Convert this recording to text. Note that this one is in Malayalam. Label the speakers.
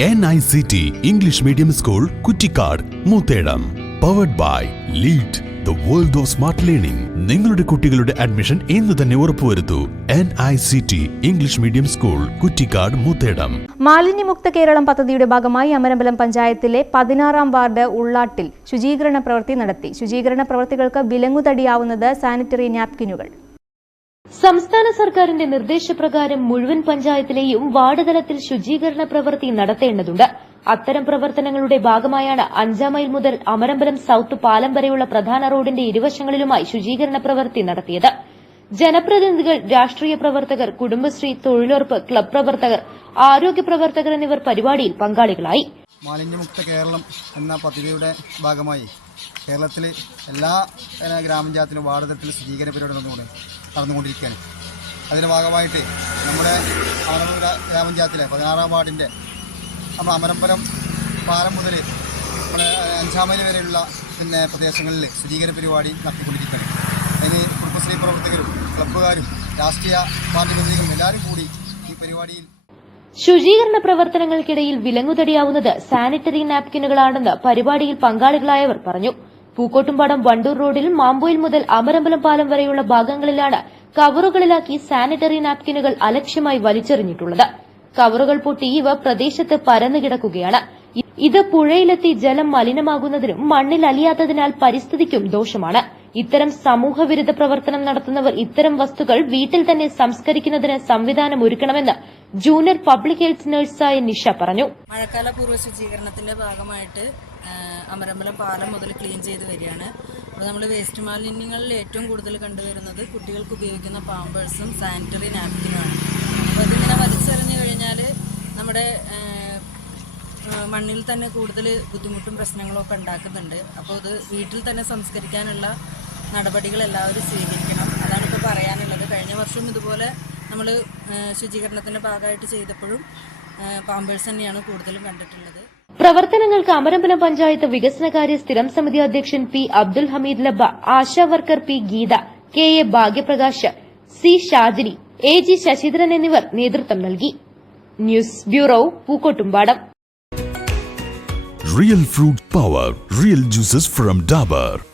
Speaker 1: N I C T English medium school Kuttikkad Moothedam powered by lead the world of smart learning നിങ്ങളുടെ കുട്ടികളുടെ അഡ്മിഷൻ ഇന്ന് തന്നെ ഉറപ്പുവരുത്തൂ. N I C T English medium school Kuttikkad Moothedam
Speaker 2: മാലിന്യമുക്ത കേരളം പദ്ധതിയുടെ ഭാഗമായി അമരമ്പലം പഞ്ചായത്തിലെ പതിനാറാം വാർഡ് ഉള്ളാട്ടിൽ ശുചീകരണ പ്രവൃത്തി നടത്തി. ശുചീകരണ പ്രവൃത്തികൾക്ക് വിലങ്ങുതടിയാവുന്നത് സാനിറ്ററി നാപ്കിനുകൾ.
Speaker 3: സംസ്ഥാന സർക്കാരിന്റെ നിർദ്ദേശപ്രകാരം മുഴുവൻ പഞ്ചായത്തിലെയും വാർഡ് തലത്തിൽ ശുചീകരണ പ്രവൃത്തി നടത്തേണ്ടതുണ്ട്. അത്തരം പ്രവർത്തനങ്ങളുടെ ഭാഗമായാണ് അഞ്ചാം മൈൽ മുതൽ അമരമ്പലം സൌത്ത് പാലം വരെയുള്ള പ്രധാന റോഡിന്റെ ഇരുവശങ്ങളിലുമായി ശുചീകരണ പ്രവൃത്തി നടത്തിയത്. ജനപ്രതിനിധികൾ രാഷ്ട്രീയ പ്രവർത്തകർ കുടുംബശ്രീ തൊഴിലുറപ്പ് ക്ലബ് പ്രവർത്തകർ ആരോഗ്യ പ്രവർത്തകർ എന്നിവർ പരിപാടിയിൽ പങ്കാളികളായി.
Speaker 4: മാലിന്യമുക്ത കേരളം എന്ന പദ്ധതിയുടെ ഭാഗമായി കേരളത്തിലെ എല്ലാ ഗ്രാമപഞ്ചായത്തിലും വാർഡ് തലത്തിൽ ശുചീകരണ പരിപാടി നടന്നുകൊണ്ട് നടന്നുകൊണ്ടിരിക്കുകയാണ്. അതിന്റെ ഭാഗമായിട്ട് നമ്മുടെ അമരമ്പലം ഗ്രാ- ഗ്രാമപഞ്ചായത്തിലെ പതിനാറാം വാർഡിന്റെ നമ്മൾ അമരമ്പലം പാലം മുതൽ നമ്മുടെ അഞ്ചാം മൈൽ വരെയുള്ള പിന്നെ പ്രദേശങ്ങളിൽ ശുചീകരണ പരിപാടി നടത്തിക്കൊണ്ടിരിക്കുകയാണ്. അതിന് കുടുംബശ്രീ പ്രവർത്തകരും ക്ലബ്ബുകാരും രാഷ്ട്രീയ പാർട്ടി പ്രതിനിധികളും എല്ലാവരും കൂടി ഈ പരിപാടിയിൽ
Speaker 3: ശുചീകരണ പ്രവർത്തനങ്ങൾക്കിടയിൽ വിലങ്ങുതടിയാവുന്നത് സാനിറ്ററി നാപ്കിനുകളാണെന്ന് പരിപാടിയിൽ പങ്കാളികളായവർ പറഞ്ഞു. പൂക്കോട്ടുംപാടം വണ്ടൂർ റോഡിൽ മാമ്പോയിൽ മുതൽ അമരമ്പലം പാലം വരെയുള്ള ഭാഗങ്ങളിലാണ് കവറുകളിലാക്കി സാനിറ്ററി നാപ്കിനുകൾ അലക്ഷ്യമായി വലിച്ചെറിഞ്ഞിട്ടുള്ളത്. കവറുകൾ പൊട്ടി ഇവ പ്രദേശത്ത് പരന്നുകിടക്കുകയാണ് ഇത് പുഴയിലെത്തി ജലം മലിനമാകുന്നതിനും മണ്ണിൽ അലിയാത്തതിനാൽ പരിസ്ഥിതിക്കും ദോഷമാണ്. ഇത്തരം സമൂഹവിരുദ്ധ പ്രവർത്തനം നടത്തുന്നവർ ഇത്തരം വസ്തുക്കൾ വീട്ടിൽ തന്നെ സംസ്കരിക്കുന്നതിന് സംവിധാനം ഒരുക്കണമെന്ന് ജൂനിയർ പബ്ലിക് ഹെൽത്ത് നഴ്സായ നിഷ പറഞ്ഞു.
Speaker 5: മഴക്കാല പൂർവ ശുചീകരണത്തിന്റെ ഭാഗമായിട്ട് അമരമ്പലം പാലം മുതൽ ക്ലീൻ ചെയ്ത് വരികയാണ്. അപ്പോൾ നമ്മൾ വേസ്റ്റ് മാലിന്യങ്ങളിൽ ഏറ്റവും കൂടുതൽ കണ്ടുവരുന്നത് കുട്ടികൾക്ക് ഉപയോഗിക്കുന്ന പാമ്പേഴ്സും സാനിറ്ററി നാപ്കിനുമാണ് അപ്പോൾ ഇതിങ്ങനെ വലിച്ചെറിഞ്ഞു കഴിഞ്ഞാൽ നമ്മുടെ മണ്ണിൽ തന്നെ കൂടുതൽ ബുദ്ധിമുട്ടും പ്രശ്നങ്ങളും ഒക്കെ ഉണ്ടാക്കുന്നുണ്ട്. അപ്പോൾ ഇത് വീട്ടിൽ തന്നെ സംസ്കരിക്കാനുള്ള നടപടികൾ എല്ലാവരും സ്വീകരിക്കണം. അതാണ് ഇപ്പോൾ പറയാനുള്ളത്. കഴിഞ്ഞ വർഷവും ഇതുപോലെ നമ്മൾ ശുചീകരണത്തിന്റെ ഭാഗമായിട്ട് ചെയ്തപ്പോഴും പാമ്പേഴ്സ് തന്നെയാണ് കൂടുതലും കണ്ടിട്ടുള്ളത്.
Speaker 3: പ്രവർത്തനങ്ങൾക്ക് അമരമ്പലം പഞ്ചായത്ത് വികസനകാര്യ സ്ഥിരം സമിതി അധ്യക്ഷൻ P Abdul Hameed Labba Asha worker P Geetha K A Bhagyaprakash C Shajini A G Sasidharan എന്നിവർ നേതൃത്വം നൽകി news bureau Pookkottumpadam
Speaker 1: real fruit power real juices from Dabur.